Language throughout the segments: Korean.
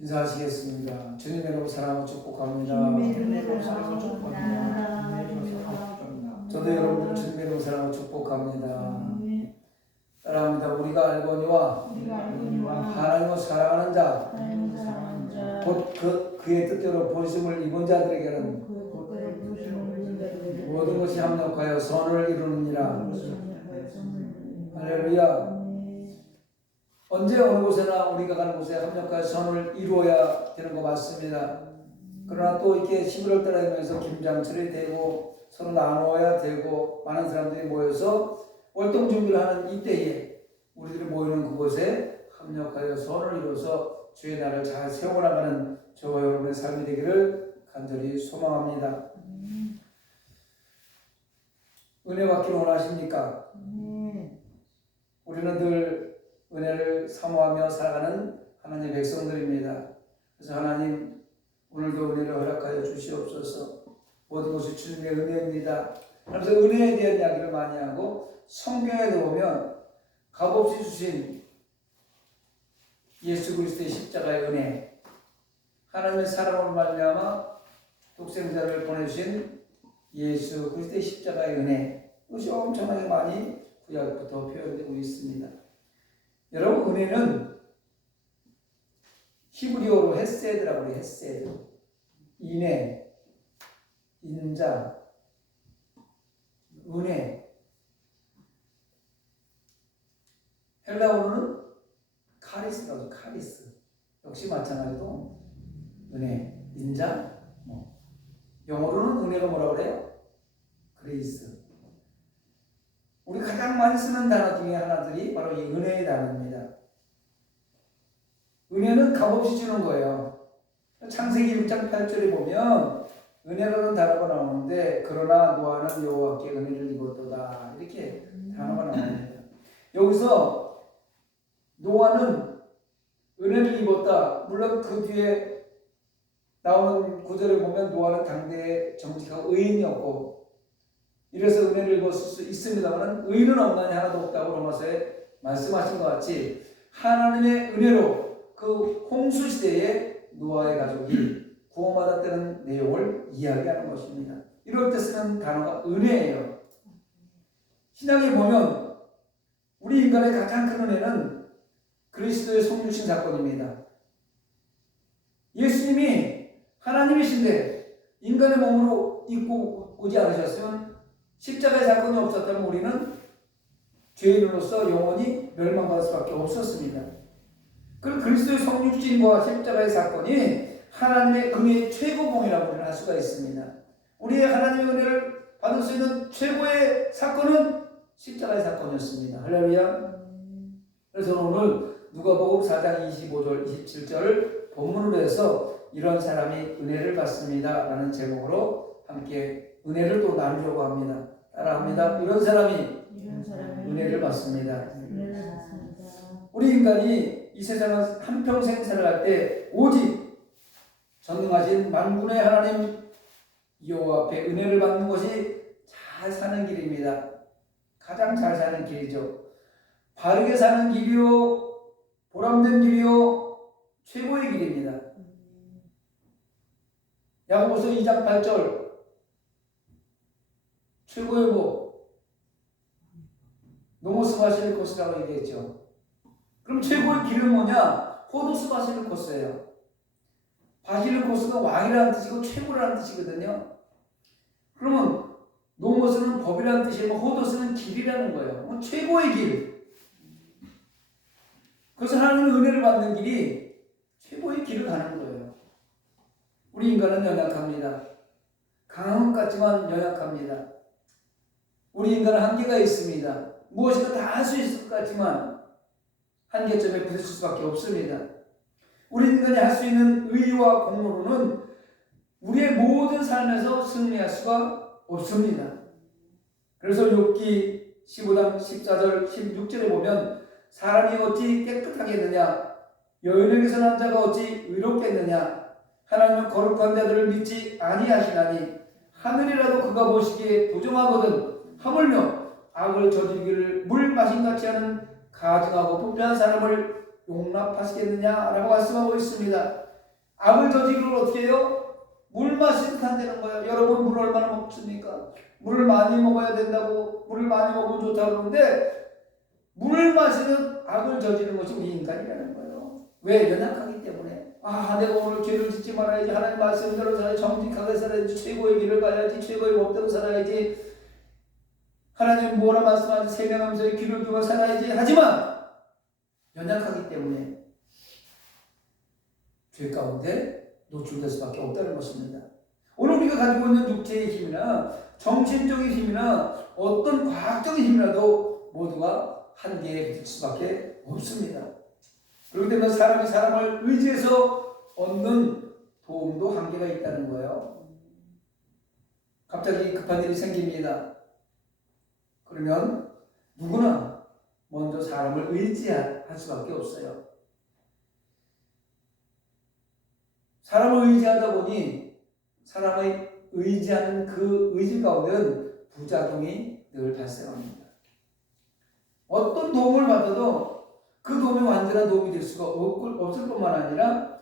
인사하시겠습니다. 주님의 이름 사랑하고 축복합니다. 저도 여러분들 주님의 이름 사랑하고 축복합니다. 따라합니다. 우리가 알거니와 하나님을 사랑하는 자 곧 그의 뜻대로 부르심을 입은 자들에게는 모든 것이 합력하여 선을 이루느니라. 할렐루야. 언제 어느 곳에나 우리가 가는 곳에 합력하여 선을 이루어야 되는 거 맞습니다. 그러나 또 이렇게 11월 달에 되면서 김장철이 되고 서로 나누어야 되고 많은 사람들이 모여서 월동 준비를 하는 이때에 우리들이 모이는 그곳에 합력하여 선을 이루어서 주의 나라를 잘 세워나가는 저와 여러분의 삶이 되기를 간절히 소망합니다. 은혜 받기를 원하십니까? 우리는 늘 은혜를 사모하며 살아가는 하나님의 백성들입니다. 그래서 하나님 오늘도 은혜를 허락하여 주시옵소서. 모든 것이 주님의 은혜입니다. 그래서 은혜에 대한 이야기를 많이 하고 성경에 보면 값없이 주신 예수 그리스도의 십자가의 은혜, 하나님의 사랑으로 말미암아 독생자를 보내주신 예수 그리스도의 십자가의 은혜, 이것이 엄청나게 많이 구약부터 표현되고 있습니다. 여러분, 은혜는 히브리어로 헤세드라고 해요. 헤세드, 인애, 인자, 은혜. 헬라어로는 카리스라고 해요. 카리스. 역시 마찬가지로 은혜, 인자, 영어로는 은혜가 뭐라고 그래요? 그레이스. 우리 가장 많이 쓰는 단어 중에 하나들이 바로 이 은혜의 단어입니다. 은혜는 값없이 주는 거예요. 창세기 6장 8절에 보면 은혜라는 단어가 나오는데 그러나 노아는 여호와께 은혜를 입었도다, 이렇게 단어가 나옵니다. 여기서 노아는 은혜를 입었다. 물론 그 뒤에 나오는 구절을 보면 노아는 당대의 정직하고 의인이었고 이래서 은혜를 입었을 수 있습니다만 의인은 없나니 하나도 없다고 로마서에 말씀하신 것 같이 하나님의 은혜로 그 홍수 시대에 노아의 가족이 구원받았다는 내용을 이야기하는 것입니다. 이럴 때 쓰는 단어가 은혜예요. 신약에 보면 우리 인간의 가장 큰 은혜는 그리스도의 성육신 사건입니다. 예수님이 하나님이신데 인간의 몸으로 입고 오지 않으셨으면 십자가의 사건이 없었다면 우리는 죄인으로서 영원히 멸망받을 수밖에 없었습니다. 그럼 그리스도의 성육신과 십자가의 사건이 하나님의 은혜의 최고봉이라고 우리는 할 수가 있습니다. 우리의 하나님의 은혜를 받을 수 있는 최고의 사건은 십자가의 사건이었습니다. 할렐루야. 그래서 오늘 누가복음 4장 25절 27절을 본문으로 해서 이런 사람이 은혜를 받습니다 라는 제목으로 함께 은혜를 또 나누려고 합니다. 따라합니다. 이런 사람이 은혜를 받습니다. 우리 인간이 이 세상을 한평생 살아갈 때 오직 전능하신 만군의 하나님 여호와 앞에 은혜를 받는 것이 잘 사는 길입니다. 가장 잘 사는 길이죠. 바르게 사는 길이요, 보람된 길이요, 최고의 길입니다. 야고보서 2장 8절 최고의 복 노모스 바실리코스라고 얘기했죠. 그럼 최고의 길은 뭐냐? 호도스 바실리코스예요. 바실리코스가 왕이라는 뜻이고 최고라는 뜻이거든요. 그러면 노모스는 법이라는 뜻이고 호도스는 길이라는 거예요. 최고의 길. 그래서 하나님의 은혜를 받는 길이 최고의 길을 가는 거예요. 우리 인간은 연약합니다. 강한 것 같지만 연약합니다. 우리 인간은 한계가 있습니다. 무엇이든 다 할 수 있을 것 같지만 한계점에 부딪힐 수밖에 없습니다. 우리 인간이 할 수 있는 의와 공로로는 우리의 모든 삶에서 승리할 수가 없습니다. 그래서 욥기 15장 14절 16절에 보면 사람이 어찌 깨끗하겠느냐, 여인에게서 난 자가 어찌 의롭겠느냐, 하나님은 거룩한 자들을 믿지 아니하시나니 하늘이라도 그가 보시기에 부정하거든 하물며 악을 저지르기를 물 마신같이 하는 가증하고 불편한 사람을 용납하시겠느냐라고 말씀하고 있습니다. 악을 저지르면 어떻게 해요? 물 마시듯 한다는 거예요. 여러분 물 얼마나 먹습니까? 물을 많이 먹어야 된다고, 물을 많이 먹으면 좋다고 그러는데 물을 마시는 악을 저지르는 것이 우리 인간이라는 거예요. 왜? 연약하기 때문에. 내가 오늘 죄를 짓지 말아야지, 하나님 말씀대로 살아야지, 정직하게 살아야지, 최고의 길을 가야지, 최고의 법대로 살아야지, 하나님 뭐라 말씀하지 세명하면서 귀를 두고 살아야지. 하지만 연약하기 때문에 죄 가운데 노출될 수밖에 없다는 것입니다. 오늘 우리가 가지고 있는 육체의 힘이나 정신적인 힘이나 어떤 과학적인 힘이라도 모두가 한계에 부딪힐 수밖에 없습니다. 그렇기 때문에 사람이 사람을 의지해서 얻는 도움도 한계가 있다는 거예요. 갑자기 급한 일이 생깁니다. 그러면 누구나 먼저 사람을 의지할 수밖에 없어요. 사람을 의지하다 보니 사람의 의지하는 그 의지 가운데는 부작용이 늘 발생합니다. 어떤 도움을 받아도 그 도움이 완전한 도움이 될 수가 없을 뿐만 아니라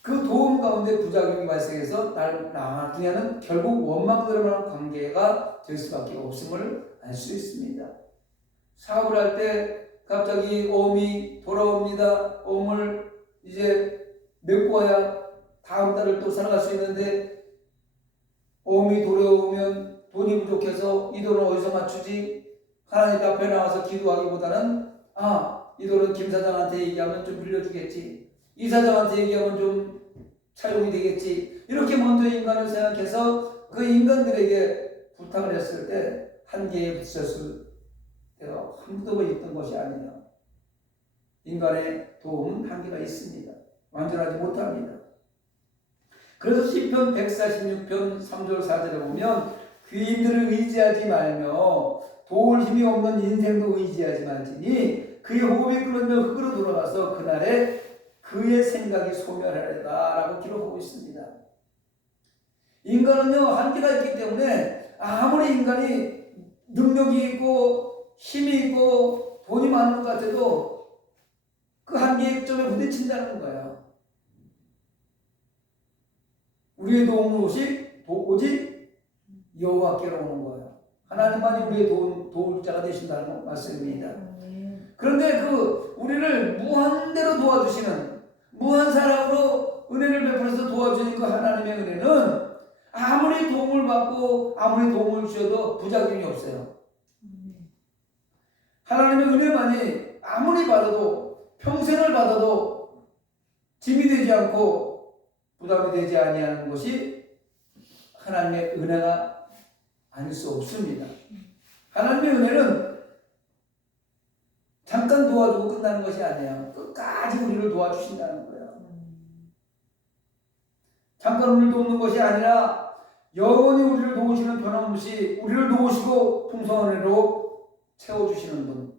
그 도움 가운데 부작용이 발생해서 나중에 하는 결국 원망대로만 관계가 될 수밖에 없음을 알 수 있습니다. 사업을 할 때 갑자기 오음이 돌아옵니다. 오음을 이제 메고 와야 다음 달을 또 살아갈 수 있는데 오음이 돌아오면 돈이 부족해서 이 돈을 어디서 맞추지? 하나님 앞에 나와서 기도하기보다는 이 돈은 김 사장한테 얘기하면 좀 빌려주겠지. 이 사장한테 얘기하면 좀 차용이 되겠지. 이렇게 먼저 인간을 생각해서 그 인간들에게 부탁을 했을 때 한계에 부딪혔을 때가 한두 번 있던 것이 아니에요. 인간의 도움은 한계가 있습니다. 완전하지 못합니다. 그래서 시편 146편 3절 4절에 보면 귀인들을 의지하지 말며 도울 힘이 없는 인생도 의지하지 말지니 그의 호흡이 끓으며 흙으로 돌아가서 그날에 그의 생각이 소멸하리라 라고 기록하고 있습니다. 인간은요 한계가 있기 때문에 아무리 인간이 능력이 있고 힘이 있고 돈이 많은 것 같아도 그 한계점에 부딪힌다는 거예요. 우리의 도움은 오직 여호와께로 오는 거예요. 하나님만이 우리의 도울 자가 되신다는 말씀입니다. 그런데 우리를 무한대로 도와주시는 무한 사랑으로 은혜를 베풀어서 도와주시는 그 하나님의 은혜는 아무리 도움을 받고 아무리 도움을 주셔도 부작용이 없어요. 하나님의 은혜만이 아무리 받아도 평생을 받아도 짐이 되지 않고 부담이 되지 아니하는 것이 하나님의 은혜가 아닐 수 없습니다. 하나님의 은혜는 잠깐 도와주고 끝나는 것이 아니에요. 끝까지 우리를 도와주신다는 거예요. 잠깐 우리를 돕는 것이 아니라 영원히 우리를 도우시는 변함없이 우리를 도우시고 풍성한 은혜로 채워주시는 분.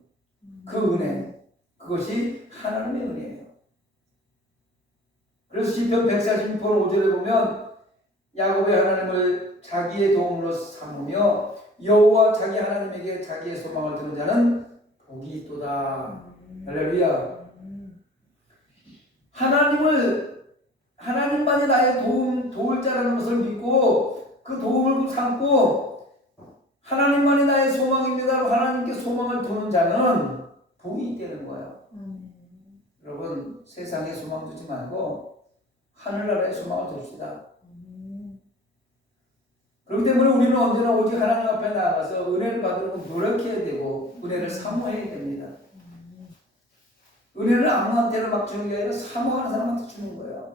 그 은혜, 그것이 하나님의 은혜예요. 그래서 시편 146편 5절에 보면 야곱의 하나님을 자기의 도움으로 삼으며 여호와 자기 하나님에게 자기의 소망을 두는 자는 복이 있도다. 할렐루야. 하나님만이 나의 도울 자라는 것을 믿고 그 도움을 삼고 하나님만이 나의 소망입니다. 하나님께 소망을 두는 자는 복이 있다는 거예요. 여러분 세상에 소망 두지 말고 하늘나라에 소망을 둡시다. 그렇기 때문에 우리는 언제나 오직 하나님 앞에 나아가서 은혜를 받으려고 노력해야 되고 은혜를 사모해야 됩니다. 은혜를 아무한테나 막 주는 게 아니라 사모하는 사람한테 주는 거예요.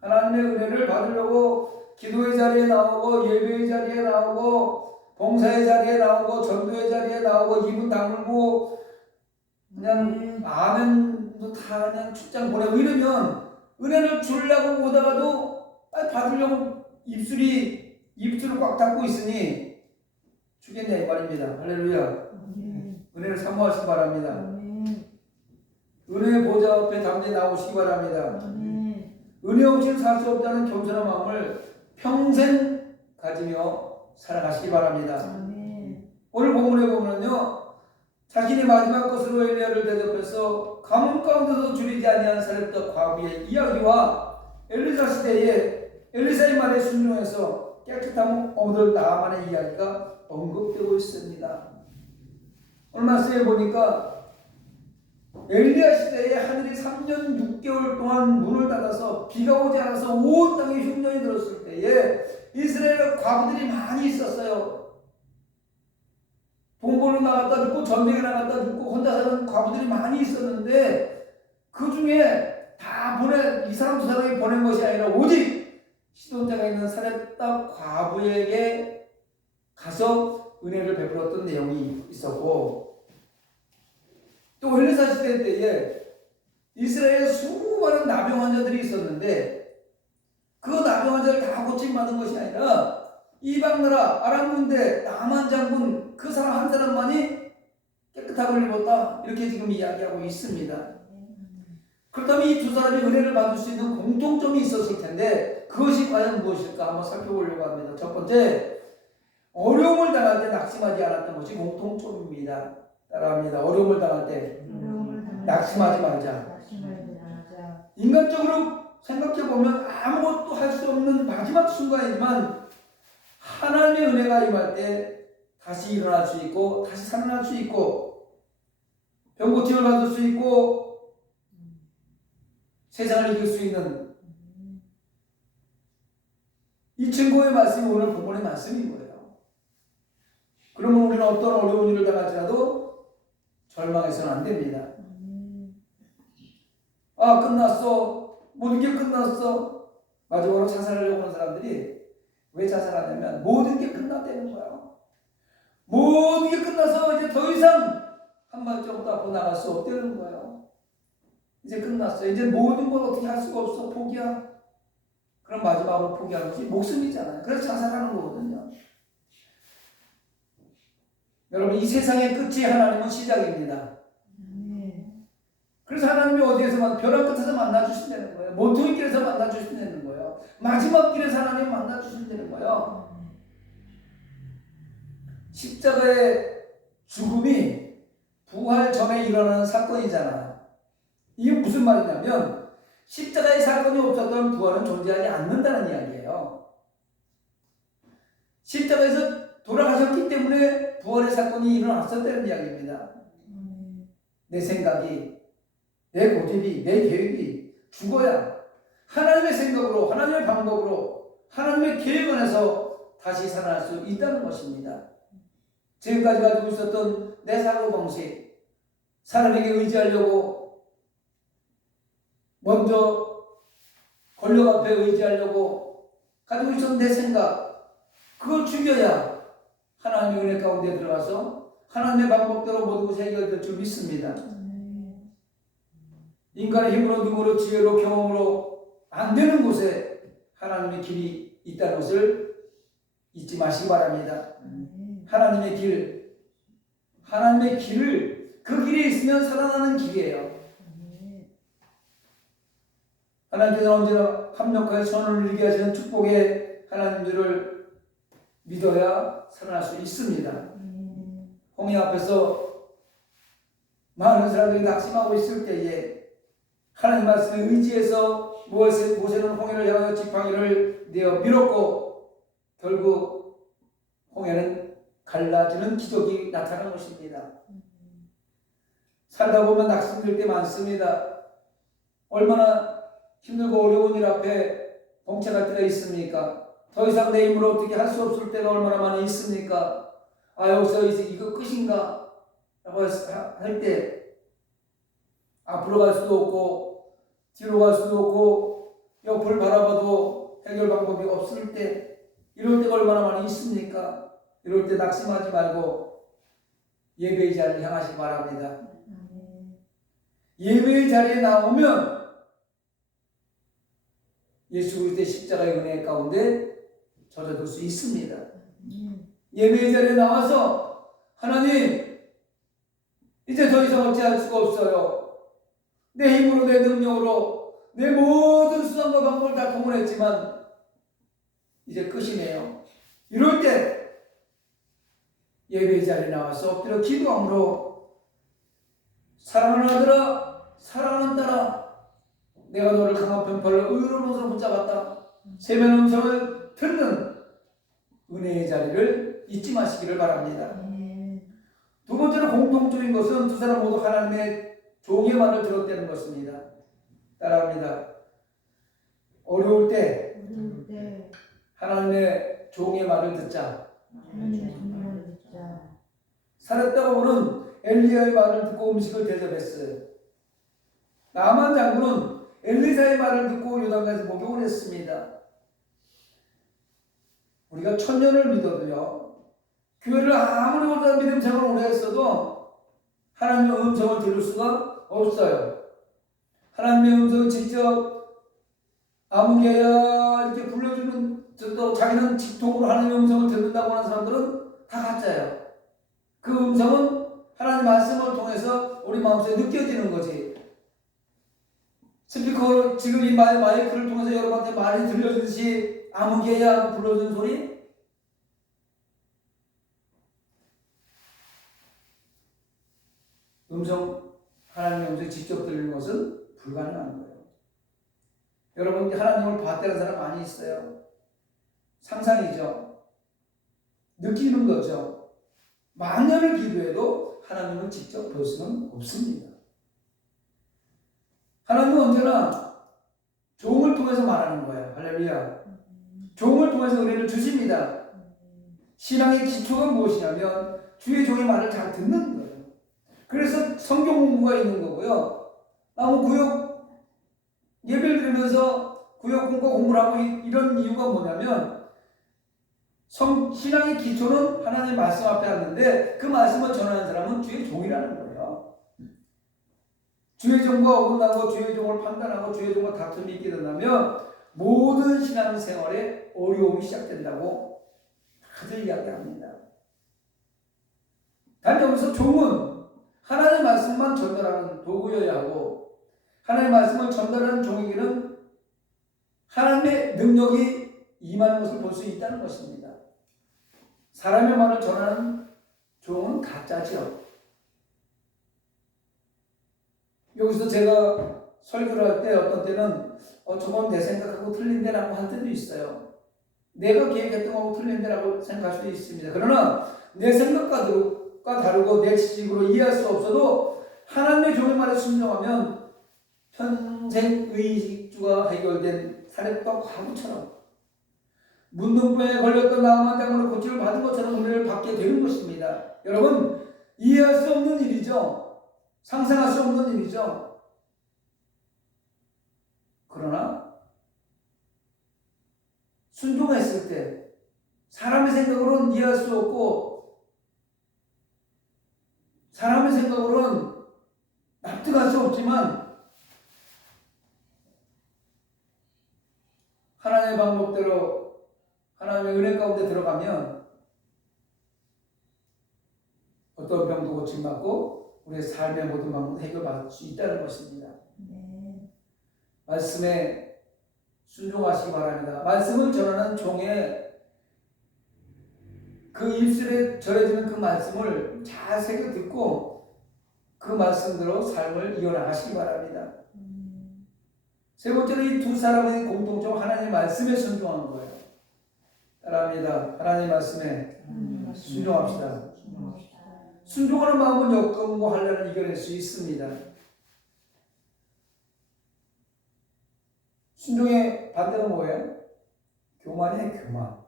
하나님의 은혜를 받으려고 기도의 자리에 나오고 예배의 자리에 나오고 봉사의 자리에 나오고 전도의 자리에 나오고 입은 다물고 그냥 아멘도 다 그냥 출장 보내고 이러면 은혜를 주려고 오다가도 받으려고 입술을 꽉 닫고 있으니 주겠냐 이 말입니다. 할렐루야. 은혜를 사모하시기 바랍니다. 은혜의 보좌 앞에 담대히 나오시기 바랍니다. 은혜 없이는 살 수 없다는 겸손한 마음을 평생 가지며 살아가시기 바랍니다. 오늘 본문에 보면요 자신이 마지막 것으로 엘리야를 대접해서 가뭄 가운데서 줄이지 아니한 사렙과 과부의 이야기와 엘리사 시대에 엘리사의 말에 순종해서 깨끗한 어들 나아만의 이야기가 언급되고 있습니다. 오늘 말씀에 보니까 엘리야 시대에 하늘이 3년 6개월 동안 문을 닫아서 비가 오지 않아서 온 땅에 흉년이 들었을 때에 이스라엘에 과부들이 많이 있었어요. 돈 벌러 나갔다 죽고 전쟁에 나갔다 죽고 혼자 사는 과부들이 많이 있었는데 그 중에 다 이 사람 두 사람이 보낸 것이 아니라 오직 시돈자가 있는 사렙다 과부에게 가서 은혜를 베풀었던 내용이 있었고, 또 엘리사 시대 때에 이스라엘에 수많은 나병 환자들이 있었는데 그 나병 환자를 다 고침받은 것이 아니라 이방 나라 아람 군대 나만 장군 그 사람 한 사람만이 깨끗함을 입었다, 이렇게 지금 이야기하고 있습니다. 그렇다면 이 두 사람이 은혜를 받을 수 있는 공통점이 있었을 텐데 그것이 과연 무엇일까 한번 살펴보려고 합니다. 첫 번째, 어려움을 당할 때 낙심하지 않았던 것이 공통점입니다. 따라합니다. 어려움을 당할 때 낙심하지 말자. 인간적으로 생각해보면 아무것도 할 수 없는 마지막 순간이지만 하나님의 은혜가 임할 때 다시 일어날 수 있고 다시 살아날 수 있고 병고침을 받을 수 있고 세상을 이길 수 있는 이 증거의 말씀이 오늘 본문의 말씀인 거예요. 그러면 우리는 어떤 어려운 일을 당할지라도 절망해서는 안 됩니다. 아, 끝났어. 모든 게 끝났어. 마지막으로 자살하려고 하는 사람들이 왜 자살하냐면 모든 게 끝났다는 거예요. 모든 게 끝나서 이제 더 이상 한 발자국도 앞으로 나갈 수 없다는 거예요. 이제 끝났어. 이제 모든 걸 어떻게 할 수가 없어. 포기야. 그럼 마지막으로 포기하는 것이 목숨이잖아요. 그래서 자살하는 거거든요. 여러분, 이 세상의 끝이 하나님은 시작입니다. 그래서 하나님이 어디에서 벼랑 끝에서 만나주신다는 거예요. 모퉁이 길에서 만나주신다는 거예요. 마지막 길에서 하나님 만나주신다는 거예요. 십자가의 죽음이 부활 전에 일어나는 사건이잖아요. 이게 무슨 말이냐면 십자가의 사건이 없었던 부활은 존재하지 않는다는 이야기예요. 십자가에서 돌아가셨기 때문에 부활의 사건이 일어났었다는 이야기입니다. 내 생각이, 내 고집이, 내 계획이 죽어야 하나님의 생각으로, 하나님의 방법으로, 하나님의 계획 안에서 다시 살아날 수 있다는 것입니다. 지금까지 가지고 있었던 내 사고방식, 사람에게 의지하려고, 먼저 권력 앞에 의지하려고 가지고 있었던 내 생각, 그걸 죽여야 하나님의 은혜 가운데 들어가서 하나님의 방법대로 모든 것이 해결될 줄 믿습니다. 인간의 힘으로, 능으로, 지혜로, 경험으로 안 되는 곳에 하나님의 길이 있다는 것을 잊지 마시기 바랍니다. 하나님의 길을, 그 길에 있으면 살아나는 길이에요. 하나님께서는 언제나 합력하여 선을 이루게 하시는 축복의 하나님들을 믿어야 살아날 수 있습니다. 홍해 앞에서 많은 사람들이 낙심하고 있을 때에 하나님 말씀에 의지해서 모세는 홍해를 향하여 지팡이를 내어 밀었고 결국 홍해는 갈라지는 기적이 나타난 것입니다. 살다 보면 낙심될 때 많습니다. 얼마나 힘들고 어려운 일 앞에 봉착할 때가 있습니까? 더 이상 내 힘으로 어떻게 할 수 없을 때가 얼마나 많이 있습니까? 아, 여기서 이거 끝인가? 라고 할 때 앞으로 갈 수도 없고 뒤로 갈 수도 없고 옆을 바라봐도 해결 방법이 없을 때, 이럴 때가 얼마나 많이 있습니까? 이럴 때 낙심하지 말고 예배의 자리를 향하시기 바랍니다. 예배의 자리에 나오면 예수 그리스도의 십자가의 은혜 가운데 젖어들 수 있습니다. 예배의 자리에 나와서 하나님, 이제 더 이상 어찌할 수가 없어요. 내 힘으로, 내 능력으로 내 모든 수단과 방법을 다 동원했지만 이제 끝이네요. 이럴 때 예배의 자리에 나와서 엎드려 기도함으로 사랑하는 아들아, 사랑하는 딸아, 내가 너를 강한 편팔로 의로운 옷으로 붙잡았다. 세면 음성을 듣는 은혜의 자리를 잊지 마시기를 바랍니다. 두 번째로 공통적인 것은 두 사람 모두 하나님의 종의 말을 들었다는 것입니다. 따라합니다. 어려울 때 하나님의 종의 말을 듣자. 살았다가 오는 엘리야의 말을 듣고 음식을 대접했어요. 나만 장군은 엘리사의 말을 듣고 요단강에서 목욕을 했습니다. 우리가 천년을 믿어도요, 교회를 아무리 오래 믿음 생활을 오래 했어도 하나님의 음성을 들을 수가 없어요. 하나님의 음성을 직접 아무개야 이렇게 불러주는, 또 자기는 직통으로 하나님의 음성을 듣는다고 하는 사람들은 다 가짜예요. 그 음성은 하나님의 말씀을 통해서 우리 마음속에 느껴지는 거지. 스피커로 지금 이 마이크를 통해서 여러분한테 말이 들려주듯이 아무개야 불러주는 소리? 하나님의 음성이 직접 들리는 것은 불가능한 거예요. 여러분, 하나님을 봤다는 사람 많이 있어요. 상상이죠. 느끼는 거죠. 만년을 기도해도 하나님을 직접 볼 수는 없습니다. 하나님은 언제나 종을 통해서 말하는 거예요. 할렐루야. 종을 통해서 은혜를 주십니다. 신앙의 기초가 무엇이냐면 주의 종의 말을 잘 듣는 거예요. 그래서 성경 공부가 있는 거고요. 구역 예배를 드리면서 구역 공부가 공부를 하고 이런 이유가 뭐냐면 신앙의 기초는 하나님의 말씀 앞에 왔는데 그 말씀을 전하는 사람은 주의 종이라는 거예요. 주의 종과 어긋나고 주의 종을 판단하고 주의 종과 다툼이 있게 된다면 모든 신앙생활에 어려움이 시작된다고 다들 이야기합니다. 단 여기서 종은 하나님의 말씀만 전달하는 도구여야 하고 하나님의 말씀을 전달하는 종에게는 하나님의 능력이 임하는 것을 볼 수 있다는 것입니다. 사람의 말을 전하는 종은 가짜죠. 여기서 제가 설교를 할 때 어떤 때는 저건 내 생각하고 틀린데라고 할 때도 있어요. 내가 계획했던 거하고 틀린데라고 생각할 수도 있습니다. 그러나 내 생각과 다르고 내 지식으로 이해할 수 없어도 하나님의 종의 말에 순종하면 평생 의식주가 해결된 사렙과 과부처럼 문둥병에 걸렸던 나아만 장군의 고침을 받은 것처럼 은혜를 받게 되는 것입니다. 여러분, 이해할 수 없는 일이죠. 상상할 수 없는 일이죠. 그러나 순종했을 때 사람의 생각으로는 이해할 수 없고 사람의 생각으로는 납득할 수 없지만 하나님의 방법대로 하나님의 은혜 가운데 들어가면 어떤 병도 고침받고 우리의 삶의 모든 방법도 해결받을 수 있다는 것입니다. 말씀에 순종하시기 바랍니다. 말씀을 전하는 종의 그 입술에 전해지는 그 말씀을 잘 새겨 듣고 그 말씀대로 삶을 이어나가시기 바랍니다. 세 번째로 이 두 사람의 공통점 하나님의 말씀에 순종한 거예요. 따라합니다. 하나님의 말씀에 순종합시다. 순종하는 마음은 역경과 환난을 이겨낼 수 있습니다. 순종의 반대가 뭐예요? 교만이에요.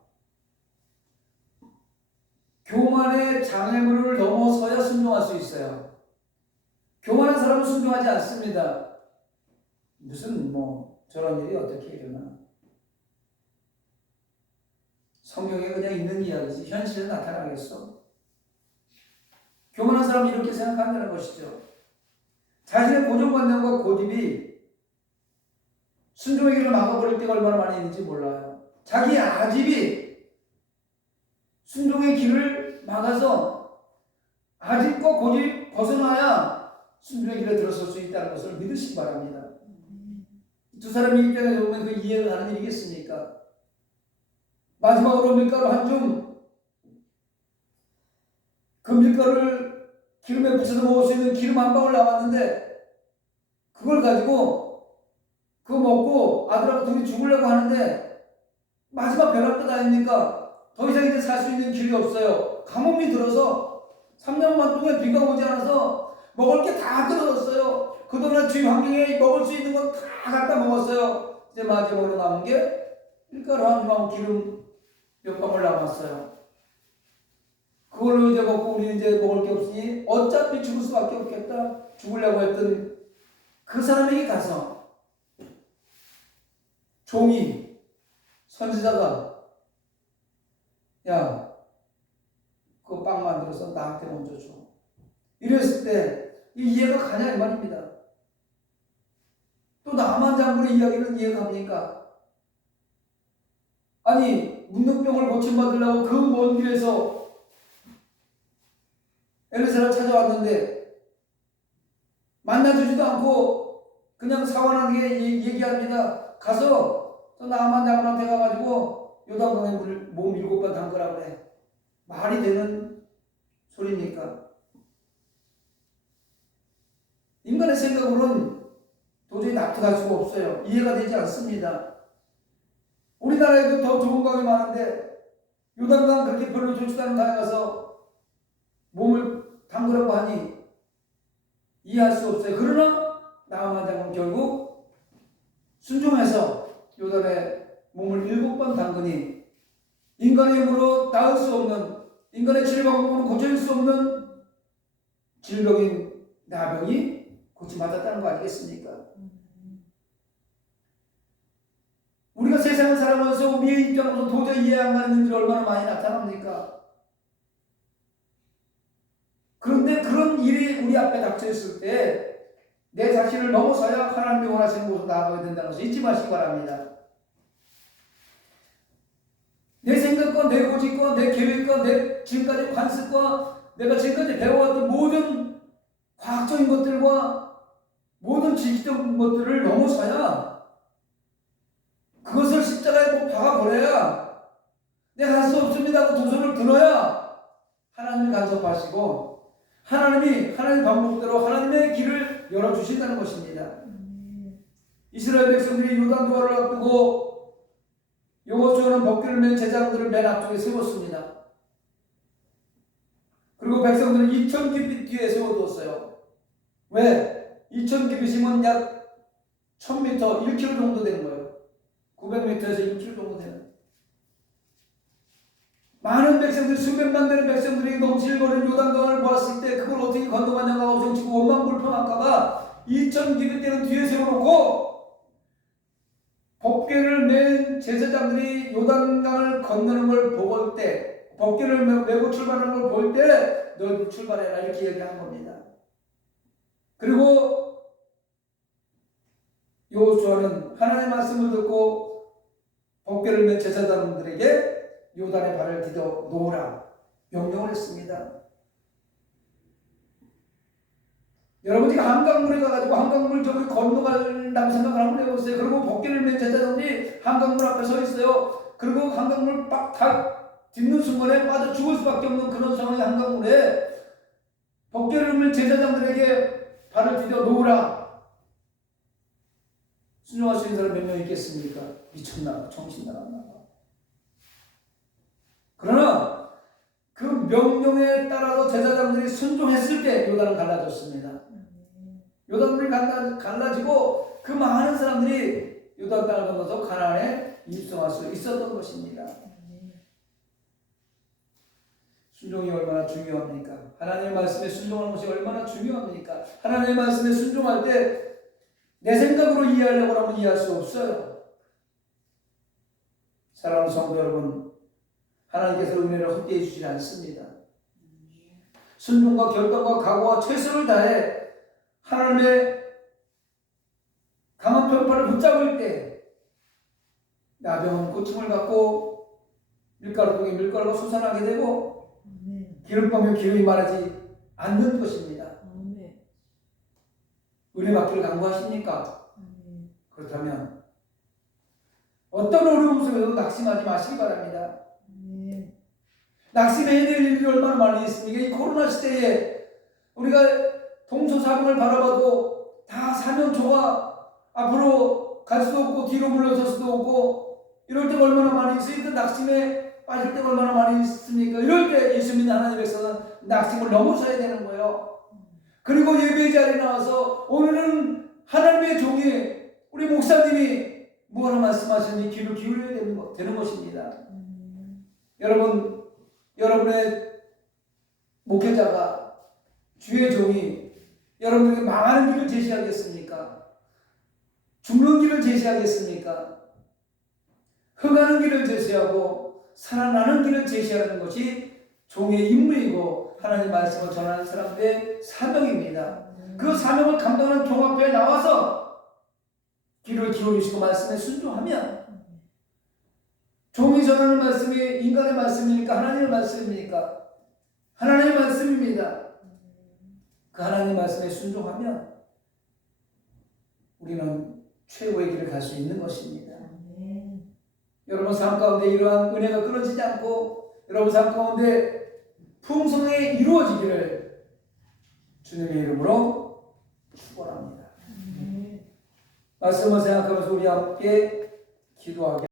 교만의 장애물을 넘어서야 순종할 수 있어요. 교만한 사람은 순종하지 않습니다. 무슨 저런 일이 어떻게 일어나? 성경에 그냥 있는 이야기지 현실에 나타나겠어? 교만한 사람은 이렇게 생각한다는 것이죠. 자신의 고정관념과 고집이 순종의 길을 막아버릴 때가 얼마나 많이 있는지 몰라요. 자기 아집이 순종의 길을 막아서 아집과 고집이 벗어나야 순종의 길에 들어설 수 있다는 것을 믿으시기 바랍니다. 두 사람이 입장에 보면 그 이해가 가는 일이겠습니까? 마지막으로 밀가루 한 줌, 그 밀가루를 기름에 붙여서 먹을 수 있는 기름 한 방울 남았는데 그걸 가지고 그거 먹고 아들하고 둘이 죽으려고 하는데 마지막 벼락끝 아닙니까? 더 이상 이제 살 수 있는 길이 없어요. 가뭄이 들어서 3년만 동안 비가 오지 않아서 먹을 게 다 떨어졌어요. 그동안 주위 환경에 먹을 수 있는 건 다 갖다 먹었어요. 이제 마지막으로 남은 게 밀가루 한 방, 기름 몇 방울 남았어요. 그걸로 이제 먹고 우리 이제 먹을 게 없으니 어차피 죽을 수밖에 없겠다. 죽으려고 했던 그 사람에게 가서 종이 선지자가 야, 그 빵 만들어서 나한테 먼저 줘. 이랬을 때 이해가 가냐 이 말입니다. 또 나만 장군의 이야기는 이해가 갑니까? 아니 문둥병을 고침받으려고 그 먼 길에서 엘리사를 찾아왔는데 만나주지도 않고 그냥 사원에게 얘기합니다. 가서 저 나만 장군한테 가가지고 요단강에 물을 몸 7번 담그라 그래. 말이 되는 소리입니까? 인간의 생각으로는 도저히 납득할 수가 없어요. 이해가 되지 않습니다. 우리나라에도 더 좋은 강이 많은데 요단강 그렇게 별로 좋지도 않은 강에 가서 몸을 담그라고 하니 이해할 수 없어요. 그러나 나아만 장군 결국 순종해서 요단에 몸을 7번 담그니 인간의 힘으로 닿을 수 없는, 인간의 치료 방법으로 고칠 수 없는 질병인 나병이 고침받았다는 거 아니겠습니까? 우리가 세상을 살아가면서 우리의 입장으로서 도저히 이해 안 가는 일들이 얼마나 많이 나타납니까? 그런데 그런 일이 우리 앞에 닥쳐 있을 때 내 자신을 넘어서야 하나님이 원하시는 곳으로 나아가게 된다는 것을 잊지 마시기 바랍니다. 내 생각과 내 고집과 내 계획과 내 지금까지 관습과 내가 지금까지 배워왔던 모든 과학적인 것들과 모든 지식적인 것들을 넘어서야 그것을 십자가에 꼭 박아버려야 내가 할 수 없습니다 하고 두 손을 들어야 하나님을 간섭하시고 하나님이 하나님의 방법대로 하나님의 길을 열어주신다는 것입니다. 이스라엘 백성들이 요단도하를 앞두고 여호수아는 벗기를 맨 제사장들을 맨 앞쪽에 세웠습니다. 그리고 백성들은 2000규빗 뒤에 세워두었어요. 왜? 2000규빗이면 약 1000m, 1km 정도 되는 거예요. 900m에서 1km 정도 되는. 많은 백성들, 수백만 되는 백성들이 넘실거리는 요단강을 보았을 때 그걸 어떻게 건너가냐가 어정치고 원망불평할까봐 2000규빗 되는 뒤에 세워놓고 법궤를 맨 제사장들이 요단강을 건너는 걸 볼 때, 법궤를 메고 출발하는 걸 볼 때 너희들 출발해라 이렇게 얘기한 겁니다. 그리고 여호수아는 하나님의 말씀을 듣고 법궤를 맨 제사장들에게 요단의 발을 디뎌 놓으라 명령을 했습니다. 여러분 지금 한강물에 가가지고 한강물 저기 건너간다고 생각을 한번 해보세요. 그리고 법궤를 맨 제사장들이 한강물 앞에 서 있어요. 그리고 한강물 딱 딛는 순간에 빠져 죽을 수밖에 없는 그런 상황의 한강물에 법궤를 맨 제사장들에게 발을 디뎌 놓으라. 순종할 수 있는 사람 몇 명 있겠습니까? 미쳤나? 정신 나갔나? 그러나 그 명령에 따라서 제사장들이 순종했을 때 요단은 갈라졌습니다. 요단물이 갈라지고 그 많은 사람들이 요단 땅을 건너서 가나안에 입성할 수 있었던 것입니다. 순종이 얼마나 중요합니까? 하나님의 말씀에 순종하는 것이 얼마나 중요합니까? 하나님의 말씀에 순종할 때 내 생각으로 이해하려고 하면 이해할 수 없어요. 사랑하는 성도 여러분, 하나님께서 은혜를 헛되이 주지 않습니다. 순종과 결단과 각오와 최선을 다해 하나님의 강한 편파를 붙잡을 때 나병은 고침을 갖고 밀가루통에 밀가루가 솟아나게 되고 기름방에 기름이 마르지 않는 것입니다. 은혜 받기를 간구하십니까? 그렇다면 어떤 어려움 속에서도 낙심하지 마시기 바랍니다. 낙심해야 될 일이 얼마나 많이 있습니까? 이 코로나 시대에 우리가 동서사방을 바라봐도 다 사명초가 앞으로 갈 수도 없고 뒤로 물러설 수도 없고 이럴 때가 얼마나 많이 있어요. 그 낙심에 빠질 때가 얼마나 많이 있습니까? 이럴 때 예수 믿는 하나님의 백성은 낙심을 넘어서야 되는 거예요. 그리고 예배 자리에 나와서 오늘은 하나님의 종이 우리 목사님이 뭐하러 말씀하시는지 귀를 기울여야 되는 것입니다. 여러분, 여러분의 목회자가 주의 종이 여러분에게 망하는 길을 제시하겠습니까? 죽는 길을 제시하겠습니까? 흥하는 길을 제시하고 살아나는 길을 제시하는 것이 종의 임무이고 하나님의 말씀을 전하는 사람들의 사명입니다. 그 사명을 감당하는 종 앞에 나와서 귀를 기울이시고 말씀에 순종하면 종이 전하는 말씀이 인간의 말씀입니까? 하나님의 말씀입니까? 하나님의 말씀입니다. 그 하나님의 말씀에 순종하면 우리는 최고의 길을 갈 수 있는 것입니다. 여러분 삶 가운데 이러한 은혜가 끊어지지 않고 여러분 삶 가운데 풍성하게 이루어지기를 주님의 이름으로 축원합니다. 말씀을 생각하면서 우리 함께 기도하겠습니다.